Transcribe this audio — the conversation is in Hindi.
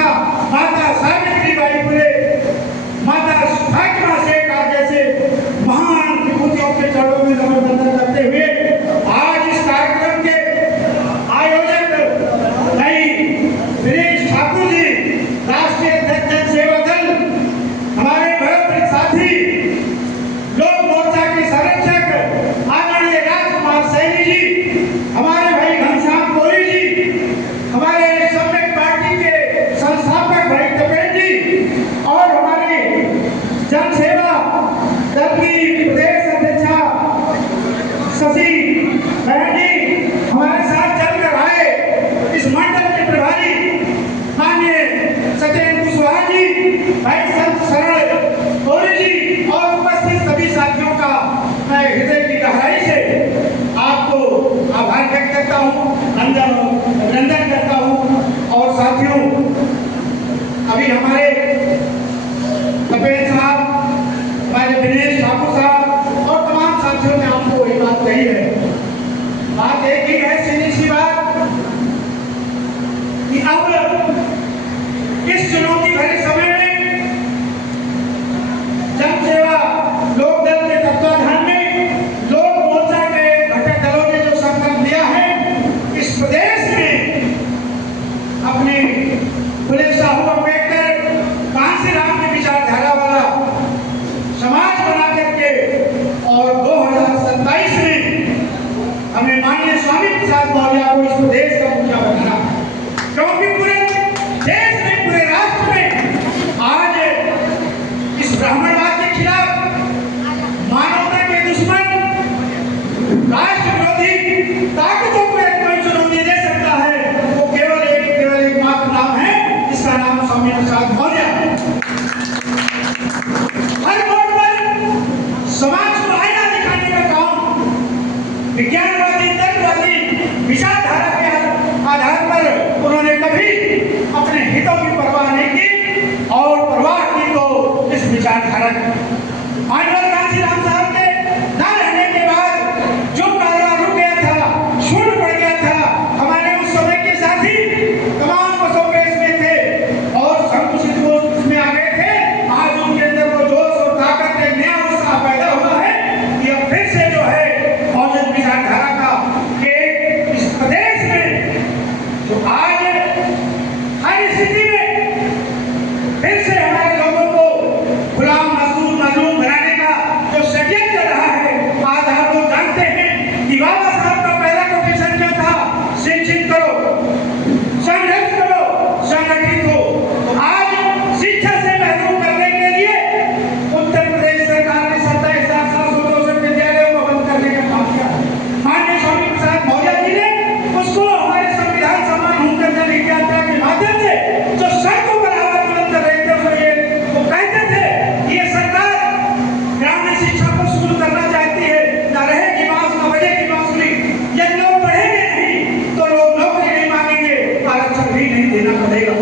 प्रतिष्ठा माता सावित्रीबाई फुले, माता फातिमा शेख आदि जैसे महान विभूतियों के चरणों में नमन करते हुए आज इस कार्यक्रम के आयोजक भाई दिनेश ठाकुर जी, राष्ट्रीय अध्यक्ष जनसेवा दल, हमारे भरत साथी लोक मोर्चा के संरक्षक आदरणीय राजकुमार सैनी जी, हमारे भाई घनश्याम कोरी जी, हमारे सम्यक पार्टी के संस्थापक भाई तपेश जी और हमारे जनसेवा दल की प्रदेश अध्यक्षा शशि बहन जी, हमारे साथ चलकर आए इस मंडल के प्रभारी माननीय सत्येंद्र कुशवाहा जी, भाई संत शरण कोरी जी और उपस्थित सभी साथियों का मैं हृदय की गहराई से आपको आभार व्यक्त करता हूँ, अभिनंदन करता हूँ। और साथियों, अभी हमारे तपेश साहब, हमारे दिनेश ठाकुर साहब और तमाम साथियों ने आपको वही बात कही है। बात एक ही है, सीधी सी बात, कि अब इस चुनौती भरे समय में जनसेवा लोक दल के तत्वाधान में लोक मोर्चा के घटक दलों ने जो संकल्प लिया है, इस प्रदेश में अपने फुले साहू अम्बेडकर कांशीराम की विचारधारा वाला समाज बना करके और 2027 में हमें माननीय स्वामी प्रसाद मौर्य को इस प्रदेश का मुखिया बनाना, क्योंकि पूरे देश में, पूरे राष्ट्र में आज इस ब्राह्मणवाद के खिलाफ, मानवता के दुश्मन, राष्ट्र विरोधी ताकतों को कोई चुनौती दे सकता है, वो केवल एक मात्र नाम है, इसका नाम स्वामी प्रसाद मौर्य। हर मोड़ पर समाज को आईना दिखाने का काम विज्ञानवादी, तर्कवादी विचारधारा के आधार पर उन्होंने कभी अपने हितों की परवाह नहीं की और परवाह की तो इस विचारधारा की। माननीय कांशीराम साहब के न रहने के बाद जो कारोबार रुक गया था, शून्य पड़ गया था, हमारे उस समय के साथी तमाम बसों के इसमें थे और संकुचित लोग इसमें आ गए थे। आज उनके अंदर वो जोश और ताकत, एक नया उत्साह पैदा हुआ है कि अब फिर से जो है मौजूद विचारधारा का कि इस प्रदेश में जो आज हर स्थिति में फिर से हमारे लोगों को गुलाम मजलूम बनाने का जो षड्यंत्र चल रहा है, आज आप लोग जानते हैं कि बाबा साहब का पहला कोटेशन क्या था, शिक्षित करो, संघर्ष करो, संगठित हो। तो आज शिक्षा से महरूम करने के लिए उत्तर प्रदेश सरकार ने 27,762 विद्यालयों को बंद करने का काम किया। माननीय स्वामी प्रसाद मौर्य जी ने उसको हमारे संविधान सम्मान होकर नीति के माध्यम से जो शर्तों पर आवाज बुलंद कर रहे थे, वो कहते थे ये सरकार ग्रामीण शिक्षा को शुरू करना चाहती है, न रहेगी बांस न बजेगी बांसुरी, यदि लोग पढ़ेंगे नहीं तो लोग नौकरी नहीं मांगेंगे, आरक्षण भी नहीं देना पड़ेगा।